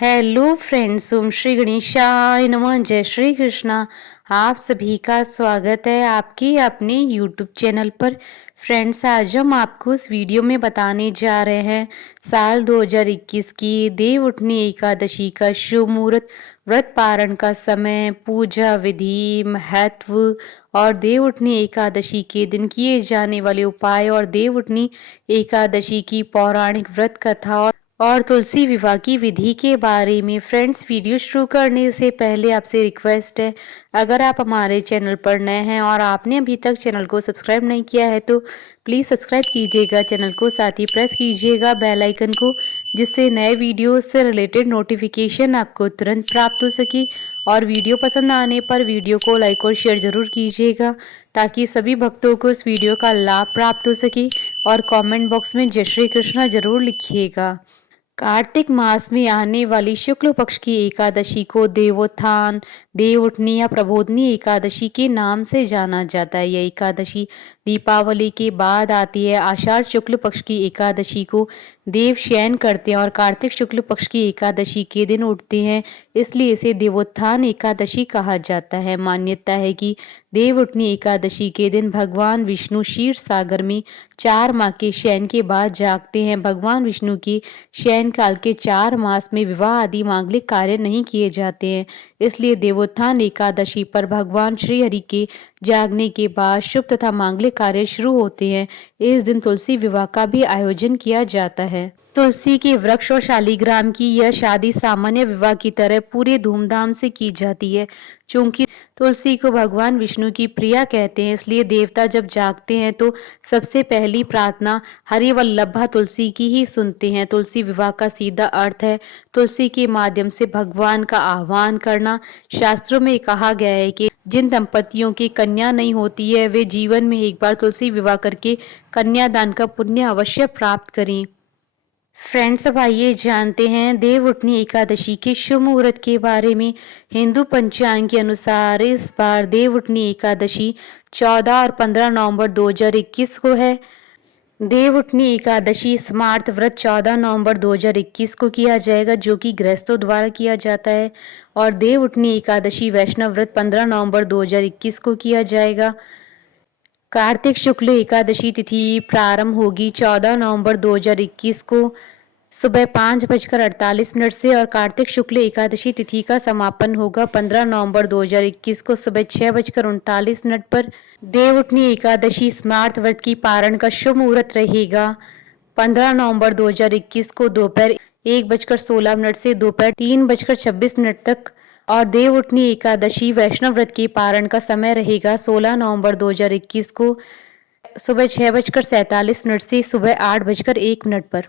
Hello friends, ओम श्री गणेशाय नमः। जय श्री कृष्णा। आप सभी का स्वागत है आपके अपने यूट्यूब चैनल पर। फ्रेंड्स, आज हम आपको इस वीडियो में बताने जा रहे हैं साल 2021 की देव उठनी एकादशी का शुभ मुहूर्त, व्रत पारण का समय, पूजा विधि, महत्व और देव उठनी एकादशी के दिन किए जाने वाले उपाय और देव उठनी एकादशी की पौराणिक व्रत कथा और तुलसी विवाह की विधि के बारे में। फ्रेंड्स, वीडियो शुरू करने से पहले आपसे रिक्वेस्ट है, अगर आप हमारे चैनल पर नए हैं और आपने अभी तक चैनल को सब्सक्राइब नहीं किया है तो प्लीज़ सब्सक्राइब कीजिएगा चैनल को, साथ ही प्रेस कीजिएगा बेल आइकन को, जिससे नए वीडियो से रिलेटेड नोटिफिकेशन आपको तुरंत प्राप्त हो सके। और वीडियो पसंद आने पर वीडियो को लाइक और शेयर ज़रूर कीजिएगा ताकि सभी भक्तों को इस वीडियो का लाभ प्राप्त हो सके। और कमेंट बॉक्स में जय श्री कृष्णा जरूर लिखिएगा। कार्तिक मास में आने वाली शुक्ल पक्ष की एकादशी को देवोत्थान, देव उठनी या प्रबोधनी एकादशी के नाम से जाना जाता है। यह एकादशी दीपावली के बाद आती है। आषाढ़ शुक्ल पक्ष की एकादशी को देव शयन करते हैं और कार्तिक शुक्ल पक्ष की एकादशी के दिन उठते हैं, इसलिए इसे देवोत्थान एकादशी कहा जाता है। मान्यता है कि देव उठनी एकादशी के दिन भगवान विष्णु क्षीर सागर में 4 माह के शयन के बाद जागते हैं। भगवान विष्णु की शयन काल के 4 मास में विवाह आदि मांगलिक कार्य नहीं किए जाते हैं, इसलिए देवोत्थान एकादशी पर भगवान श्री हरि के जागने के बाद शुभ तथा मांगलिक कार्य शुरू होते हैं। इस दिन तुलसी विवाह का भी आयोजन किया जाता है। तुलसी के वृक्ष और शालीग्राम की यह शादी सामान्य विवाह की तरह पूरे धूमधाम से की जाती है। चूंकि तुलसी को भगवान विष्णु की प्रिया कहते हैं, इसलिए देवता जब जागते हैं तो सबसे पहली प्रार्थना हरिवल्लभा तुलसी की ही सुनते हैं। तुलसी विवाह का सीधा अर्थ है तुलसी के माध्यम से भगवान का आह्वान करना। शास्त्रों में कहा गया है कि जिन दंपतियों की कन्या नहीं होती है वे जीवन में एक बार तुलसी विवाह करके कन्यादान का पुण्य अवश्य प्राप्त करें। फ्रेंड्स, अब आइए जानते हैं देव उठनी एकादशी के शुभ मुहूर्त के बारे में। हिंदू पंचांग के अनुसार इस बार देव उठनी एकादशी 14 और 15 नवंबर 2021 को है। देव उठनी एकादशी स्मार्त व्रत 14 नवंबर 2021 को किया जाएगा, जो कि गृहस्थों द्वारा किया जाता है। और देव उठनी एकादशी वैष्णव व्रत 15 नवंबर 2021 को किया जाएगा। कार्तिक शुक्ल एकादशी तिथि प्रारंभ होगी 14 नवंबर 2021 को सुबह 5:48 से और कार्तिक शुक्ल एकादशी तिथि का समापन होगा 15 नवंबर 2021 को सुबह 6:39 पर। देव उठनी एकादशी स्मार्त व्रत की पारण का शुभ मुहूर्त रहेगा 15 नवंबर 2021 को दोपहर 1:16 से दोपहर 3:26 तक। और देव उठनी एकादशी वैष्णव व्रत की पारण का समय रहेगा 16 नवंबर 2021 को सुबह 6:47 से सुबह 8:01 पर।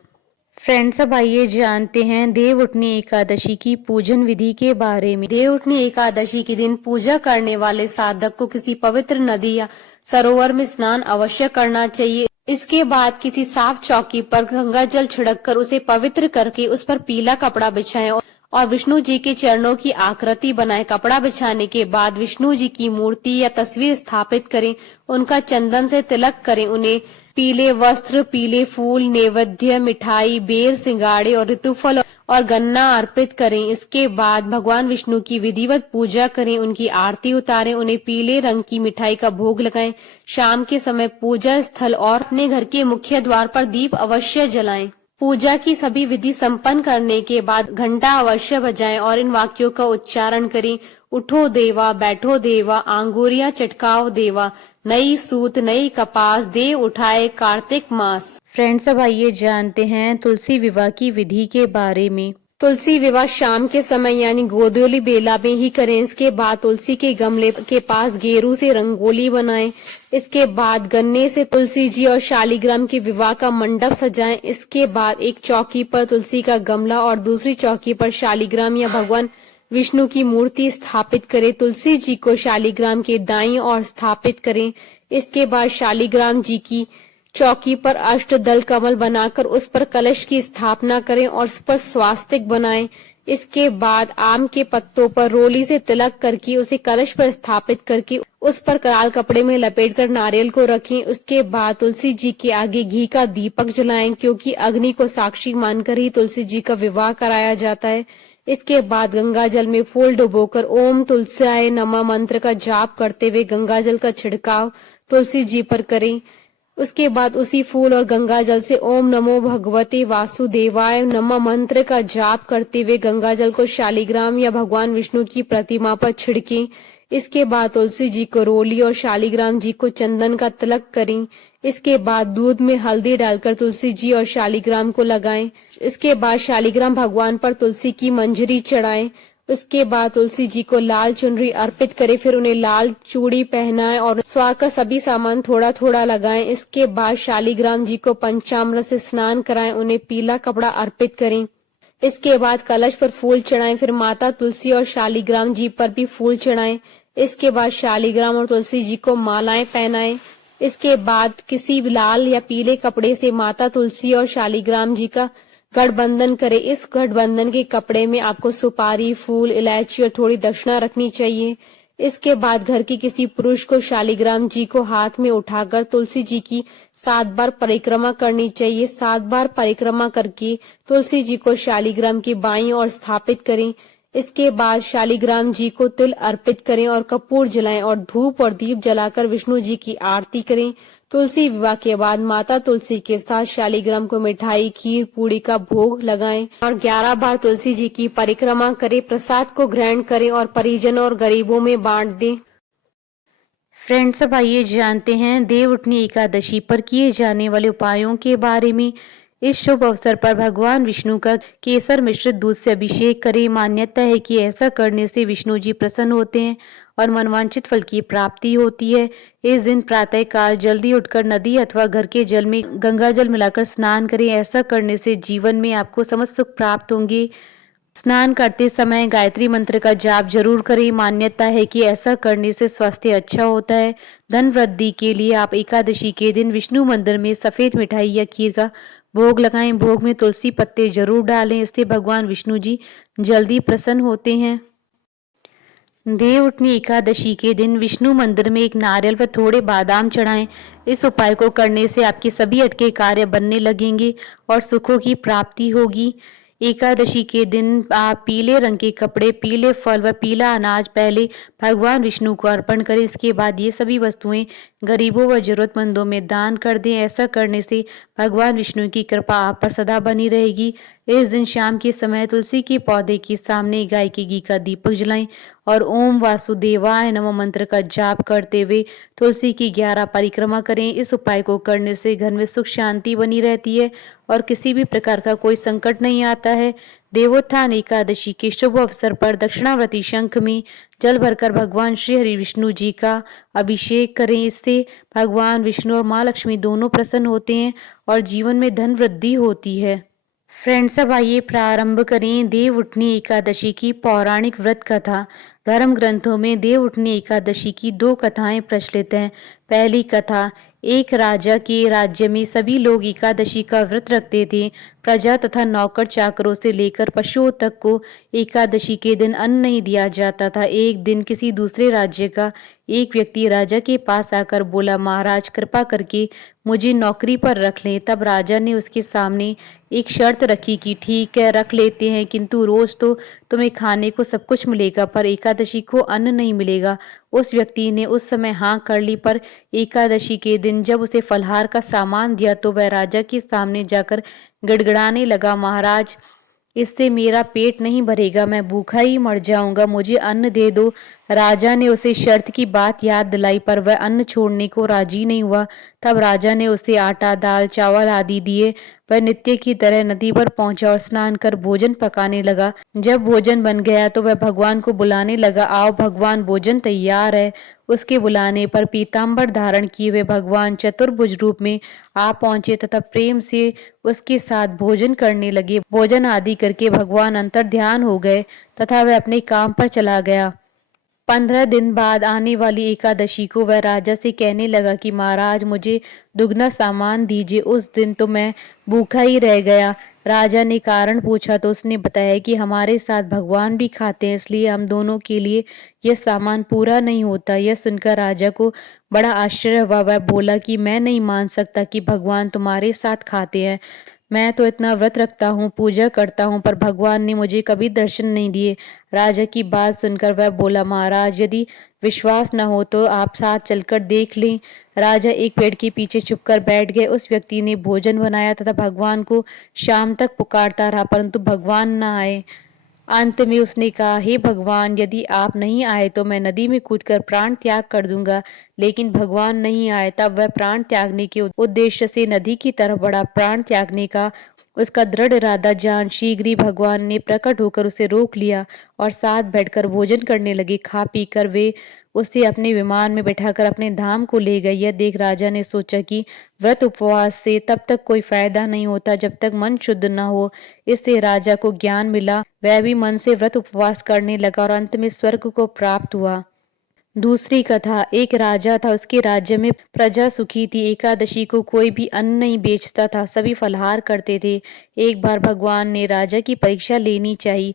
फ्रेंड्स, अब आइए जानते हैं देव उठनी एकादशी की पूजन विधि के बारे में। देव उठनी एकादशी के दिन पूजा करने वाले साधक को किसी पवित्र नदी या सरोवर में स्नान अवश्य करना चाहिए। इसके बाद किसी साफ चौकी पर गंगा जल छिड़ककर उसे पवित्र करके उस पर पीला कपड़ा बिछाएं और विष्णु जी के चरणों की आकृति बनाएं। कपड़ा बिछाने के बाद विष्णु जी की मूर्ति या तस्वीर स्थापित करें, उनका चंदन से तिलक करें, उन्हें पीले वस्त्र, पीले फूल, नैवेद्य, मिठाई, बेर, सिंगाड़े और ऋतुफल और गन्ना अर्पित करें। इसके बाद भगवान विष्णु की विधिवत पूजा करें, उनकी आरती उतारें, उन्हें पीले रंग की मिठाई का भोग लगाएं। शाम के समय पूजा स्थल और अपने घर के मुख्य द्वार पर दीप अवश्य जलाएं। पूजा की सभी विधि संपन्न करने के बाद घंटा अवश्य बजाएं और इन वाक्यों का उच्चारण करें। उठो देवा, बैठो देवा, आंगुरिया चटकाओ देवा, नई सूत नई कपास दे उठाए कार्तिक मास। फ्रेंड्स, अब आइए जानते हैं तुलसी विवाह की विधि के बारे में। तुलसी विवाह शाम के समय यानी गोधूली बेला में ही करें। इसके बाद तुलसी के गमले के पास गेरू से रंगोली बनाएं। इसके बाद गन्ने से तुलसी जी और शालीग्राम के विवाह का मंडप सजाएं। इसके बाद एक चौकी पर तुलसी का गमला और दूसरी चौकी पर शालीग्राम या भगवान विष्णु की मूर्ति स्थापित करें। तुलसी जी को शालीग्राम के दाईं ओर स्थापित करें। इसके बाद शालीग्राम जी की चौकी पर अष्टदल कमल बनाकर उस पर कलश की स्थापना करें और उस पर स्वास्तिक बनाएं। इसके बाद आम के पत्तों पर रोली से तिलक करके उसे कलश पर स्थापित करके उस पर कराल कपड़े में लपेटकर नारियल को रखें। उसके बाद तुलसी जी के आगे घी का दीपक जलाएं, क्योंकि अग्नि को साक्षी मानकर ही तुलसी जी का विवाह कराया जाता है। इसके बाद गंगा जल में फूल डुबोकर ओम तुलसाय नमः मंत्र का जाप करते हुए गंगा जल का छिड़काव तुलसी जी पर करें। उसके बाद उसी फूल और गंगा जल से ओम नमो भगवते वासुदेवाय नमः मंत्र का जाप करते हुए गंगा जल को शालिग्राम या भगवान विष्णु की प्रतिमा पर छिड़कें। इसके बाद तुलसी जी को रोली और शालिग्राम जी को चंदन का तिलक करें। इसके बाद दूध में हल्दी डालकर तुलसी जी और शालिग्राम को लगाएं। इसके बाद शालिग्राम भगवान पर तुलसी की मंजरी चढ़ाएं। उसके बाद तुलसी जी को लाल चुनरी अर्पित करें, फिर उन्हें लाल चूड़ी पहनाएं और स्वाग का सभी सामान थोड़ा थोड़ा लगाएं। इसके बाद शालिग्राम जी को पंचामृत से स्नान कराएं, उन्हें पीला कपड़ा अर्पित करें। इसके बाद कलश पर फूल चढ़ाएं, फिर माता तुलसी और शालिग्राम जी पर भी फूल चढ़ाएं। इसके बाद शालिग्राम और तुलसी जी को मालाएं पहनाएं। इसके बाद किसी लाल या पीले कपड़े से माता तुलसी और शालिग्राम जी का गठबंधन करें। इस गठबंधन के कपड़े में आपको सुपारी, फूल, इलायची और थोड़ी दक्षिणा रखनी चाहिए। इसके बाद घर के किसी पुरुष को शालिग्राम जी को हाथ में उठाकर तुलसी जी की 7 बार परिक्रमा करनी चाहिए। 7 बार परिक्रमा करके तुलसी जी को शालिग्राम की बाईं ओर स्थापित करें। इसके बाद शालिग्राम जी को तिल अर्पित करें और कपूर जलाएं और धूप और दीप जलाकर विष्णु जी की आरती करें। तुलसी विवाह के बाद माता तुलसी के साथ शालिग्राम को मिठाई, खीर, पूड़ी का भोग लगाएं और 11 बार तुलसी जी की परिक्रमा करें। प्रसाद को ग्रहण करें और परिजनों और गरीबों में बांट दें। फ्रेंड्स, अब आइए जानते हैं देव उठनी एकादशी पर किए जाने वाले उपायों के बारे में। इस शुभ अवसर पर भगवान विष्णु का केसर मिश्रित दूध से अभिषेक करें। मान्यता है कि ऐसा करने से विष्णु जी प्रसन्न होते हैं और मनवांछित फल की प्राप्ति होती है। इस दिन प्रातः काल जल्दी उठकर नदी अथवा घर के जल में गंगा जल मिलाकर स्नान करें। ऐसा करने से जीवन में आपको समस्त सुख प्राप्त होंगे। स्नान करते समय गायत्री मंत्र का जाप जरूर करें। मान्यता है कि ऐसा करने से स्वास्थ्य अच्छा होता है। धन वृद्धि के लिए आप एकादशी के दिन विष्णु मंदिर में सफेद मिठाई या खीर का भोग लगाएं। भोग में तुलसी पत्ते जरूर डालें, इससे भगवान विष्णु जी जल्दी प्रसन्न होते हैं। देव उठनी एकादशी के दिन विष्णु मंदिर में एक नारियल व थोड़े बादाम चढ़ाएं। इस उपाय को करने से आपके सभी अटके कार्य बनने लगेंगे और सुखों की प्राप्ति होगी। एकादशी के दिन आप पीले रंग के कपड़े, पीले फल व पीला अनाज पहले भगवान विष्णु को अर्पण करें। इसके बाद ये सभी वस्तुएं गरीबों व जरूरतमंदों में दान कर दें। ऐसा करने से भगवान विष्णु की कृपा आप पर सदा बनी रहेगी। इस दिन शाम के समय तुलसी के पौधे के सामने गाय के घी का दीपक जलाएं और ओम वासुदेवाय नमः मंत्र का जाप करते हुए तुलसी की 11 परिक्रमा करें। इस उपाय को करने से घर में सुख शांति बनी रहती है और किसी भी प्रकार का कोई संकट नहीं आता है। देवोत्थान एकादशी के शुभ अवसर पर दक्षिणावर्ती शंख में जल भरकर भगवान श्री हरि विष्णु जी का अभिषेक करें। इससे भगवान विष्णु और माँ लक्ष्मी दोनों प्रसन्न होते हैं और जीवन में धन वृद्धि होती है। फ्रेंड्स, अब आइए प्रारंभ करें देव उठनी एकादशी की पौराणिक व्रत कथा। धर्म ग्रंथों में देव उठनी एकादशी की 2 कथाएं प्रचलित हैं। पहली कथा, एक राजा के राज्य में सभी लोग एकादशी का व्रत रखते थे। प्रजा तथा नौकर चाकरों से लेकर पशुओं तक को एकादशी के दिन अन्न नहीं दिया जाता था। एक दिन किसी दूसरे राज्य का एक व्यक्ति राजा के पास आकर बोला, महाराज कृपा करके मुझे नौकरी पर रख लें। तब राजा ने उसके सामने एक शर्त रखी कि ठीक है, रख लेते हैं, किंतु रोज तो तुम्हें खाने को सब कुछ मिलेगा पर एकादशी को अन्न नहीं मिलेगा। उस व्यक्ति ने उस समय हाँ कर ली, पर एकादशी के दिन जब उसे फलहार का सामान दिया तो वह राजा के सामने जाकर गिड़गिड़ाने लगा, महाराज इससे मेरा पेट नहीं भरेगा, मैं भूखा ही मर जाऊंगा, मुझे अन्न दे दो। राजा ने उसे शर्त की बात याद दिलाई पर वह अन्न छोड़ने को राजी नहीं हुआ। तब राजा ने उसे आटा, दाल, चावल आदि दिए। वह नित्य की तरह नदी पर पहुंचा और स्नान कर भोजन पकाने लगा। जब भोजन बन गया तो वह भगवान को बुलाने लगा, आओ भगवान भोजन तैयार है। उसके बुलाने पर पीताम्बर धारण किए हुए भगवान चतुर्भुज रूप में आ पहुंचे तथा प्रेम से उसके साथ भोजन करने लगे। भोजन आदि करके भगवान अंतर ध्यान हो गए तथा वह अपने काम पर चला गया। 15 दिन बाद आने वाली एकादशी को वह राजा से कहने लगा कि महाराज मुझे दुगना सामान दीजिए। उस दिन तो मैं भूखा ही रह गया। राजा ने कारण पूछा तो उसने बताया कि हमारे साथ भगवान भी खाते हैं, इसलिए हम दोनों के लिए यह सामान पूरा नहीं होता। यह सुनकर राजा को बड़ा आश्चर्य हुआ। वह बोला कि मैं नहीं मान सकता कि भगवान तुम्हारे साथ खाते हैं। मैं तो इतना व्रत रखता हूँ, पूजा करता हूँ, पर भगवान ने मुझे कभी दर्शन नहीं दिए। राजा की बात सुनकर वह बोला, महाराज यदि विश्वास न हो तो आप साथ चलकर देख लें। राजा एक पेड़ के पीछे छुपकर बैठ गए। उस व्यक्ति ने भोजन बनाया तथा भगवान को शाम तक पुकारता रहा, परंतु भगवान न आए। अंत में उसने कहा, हे भगवान, यदि आप नहीं आए तो मैं नदी में कूदकर प्राण त्याग कर दूंगा। लेकिन भगवान नहीं आए। तब वह प्राण त्यागने के उद्देश्य से नदी की तरफ बढ़ा। प्राण त्यागने का उसका दृढ़ इरादा जान शीघ्र ही भगवान ने प्रकट होकर उसे रोक लिया और साथ बैठकर भोजन करने लगे। खा पी कर वे उसे अपने विमान में बैठाकर अपने धाम को ले गए। यह देख राजा ने सोचा कि व्रत उपवास से तब तक कोई फायदा नहीं होता जब तक मन शुद्ध न हो। इससे राजा को ज्ञान मिला। वह भी मन से व्रत उपवास करने लगा और अंत में स्वर्ग को प्राप्त हुआ। दूसरी कथा। एक राजा था, उसके राज्य में प्रजा सुखी थी। एकादशी को कोई भी अन्न नहीं बेचता था, सभी फलाहार करते थे। एक बार भगवान ने राजा की परीक्षा लेनी चाहिए।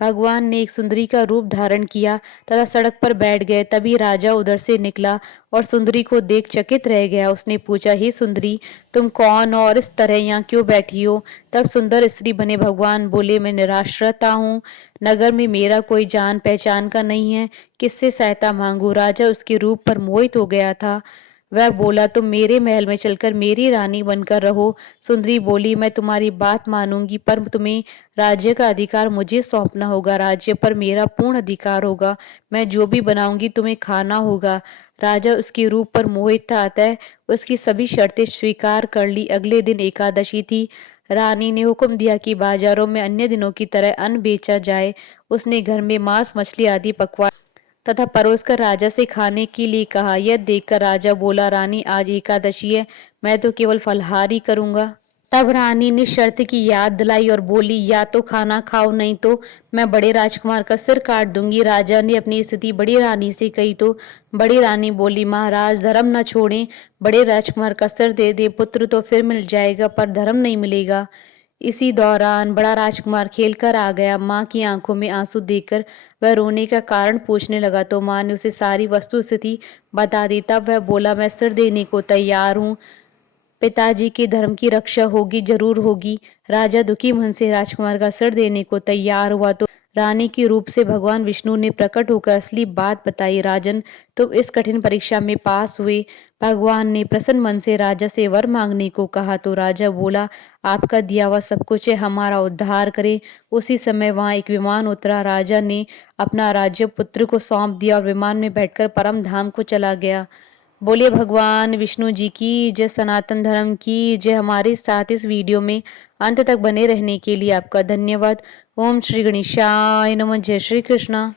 भगवान ने एक सुंदरी का रूप धारण किया तथा सड़क पर बैठ गए। तभी राजा उधर से निकला और सुंदरी को देख चकित रह गया। उसने पूछा, हे सुंदरी, तुम कौन हो और इस तरह यहाँ क्यों बैठी हो? तब सुंदर स्त्री बने भगवान बोले, मैं निराश्रता हूँ, नगर में मेरा कोई जान पहचान का नहीं है, किससे सहायता मांगू? राजा उसके रूप पर मोहित हो गया था। वह बोला, तुम मेरे महल में चलकर मेरी रानी बनकर रहो। सुंदरी बोली, मैं तुम्हारी बात मानूंगी, पर तुम्हें राज्य का अधिकार मुझे सौंपना होगा। राज्य पर मेरा पूर्ण अधिकार होगा। मैं जो भी बनाऊंगी तुम्हें खाना होगा। राजा उसके रूप पर मोहित था, अतः उसकी सभी शर्तें स्वीकार कर ली। अगले दिन एकादशी थी। रानी ने हुक्म दिया कि बाजारों में अन्य दिनों की तरह अन्न बेचा जाए। उसने घर में मांस मछली आदि पकवा तथा परोसकर राजा से खाने के लिए कहा। यह देखकर राजा बोला, रानी, आज एकादशी है, मैं तो केवल फलाहार ही करूंगा। तब रानी ने शर्त की याद दिलाई और बोली, या तो खाना खाओ, नहीं तो मैं बड़े राजकुमार का सिर काट दूंगी। राजा ने अपनी स्थिति बड़ी रानी से कही तो बड़ी रानी बोली, महाराज, धर्म न छोड़ें, बड़े राजकुमार का सिर दे दे। पुत्र तो फिर मिल जाएगा, पर धर्म नहीं मिलेगा। इसी दौरान बड़ा राजकुमार खेलकर आ गया। माँ की आंखों में आंसू देखकर वह रोने का कारण पूछने लगा तो माँ ने उसे सारी वस्तु स्थिति बता दी। तब वह बोला, मैं सिर देने को तैयार हूँ, पिताजी के धर्म की रक्षा होगी, जरूर होगी। राजा दुखी मन से राजकुमार का सिर देने को तैयार हुआ तो रानी के रूप से भगवान विष्णु ने प्रकट होकर असली बात बताई। राजन, तुम इस कठिन परीक्षा में पास हुए। भगवान ने प्रसन्न मन से राजा से वर मांगने को कहा तो राजा बोला, आपका दिया हुआ सब कुछ है, हमारा उद्धार करे। उसी समय वहां एक विमान उतरा। राजा ने अपना राज्य पुत्र को सौंप दिया और विमान में बैठकर परम धाम को चला गया। बोलिए भगवान विष्णु जी की जय, सनातन धर्म की जय। हमारे साथ इस वीडियो में अंत तक बने रहने के लिए आपका धन्यवाद। ओम श्री गणेशाय नमः। जय श्री कृष्णा।